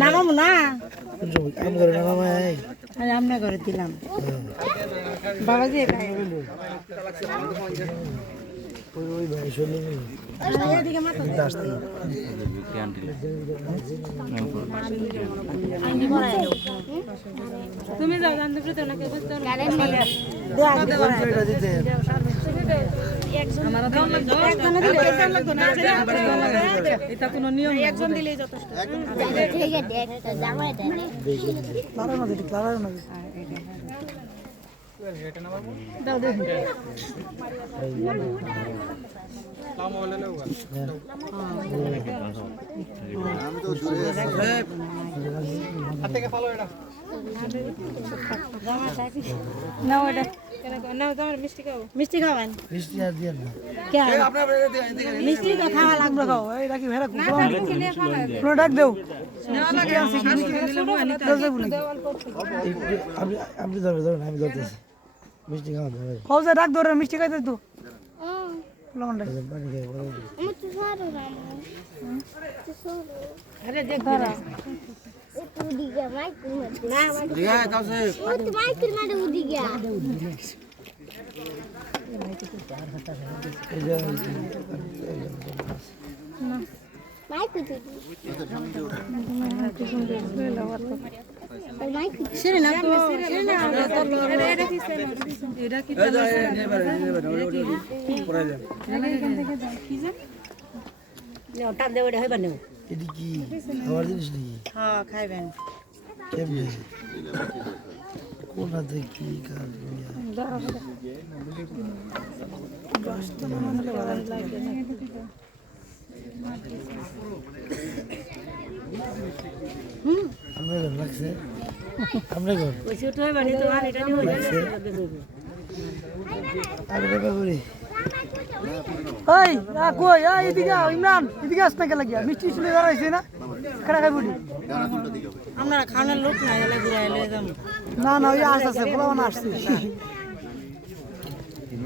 নামাবো না আম করে নামাই আমরা করে দিলাম বাবা দিয়ে খাই ওই ভাই শুনে এদিকে মাথা আসতে তুমি যাও জানতে প্রতি ওনাকে বুঝতে এটা কোনো নিয়ম একজন দিলেই যথেষ্ট দাও দেখুন মিষ্টি খাবেন মিষ্টি আর দিয়ে না মিষ্টি তো খাওয়া লাগবে এটা কি ভেড়া পুরো ডাক দেও আপনি ধরবেন আমি ধরতেছি মিষ্টি খাওয়া ধরে কৌজা ডাক ধরে মিষ্টি খাইতে তো পানি খেয়ে বড় আরে দেখ ধরা এটি কি খাওয়ার জিনিস নাকি হ্যাঁ খাইবেন কেমনে কোন হাতে কি কাজ আমরা লাগছে আমরা কোন আরে বাবা করি ওই কই এদিকে ইমরান এদিকে আস না গেলে গিয়া মিষ্টি চলে দাঁড়াইছে না খাড়া খাই বুড়ি আমরা খাওয়ানোর লোক নাই এলে ঘুরে এলে যাবো না না ওই আসছে পোলা বানা আসছে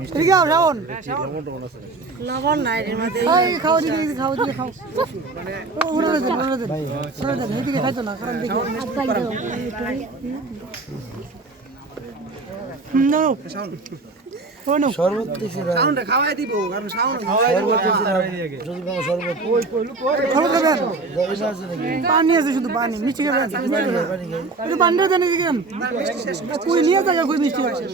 এদিকে আও শাওন লবণ নাই এর মধ্যে এই খাও দিকে খাও ওরে দে এদিকে খাইতো না কারণ দেখো নো শরবত দিছি সাউন্ডে খাওয়াই দিব কারণ সাউন্ড খাওয়াই দিব যদি বাবা শরবত কই খাবো খাবেন দইস আছে নাকি পানি আছে শুধু পানি মিষ্টি খাবেন পানি খাই একটু পানি দেন এদিকে কই নিয়ে যায় কই মিষ্টি অবশ্যই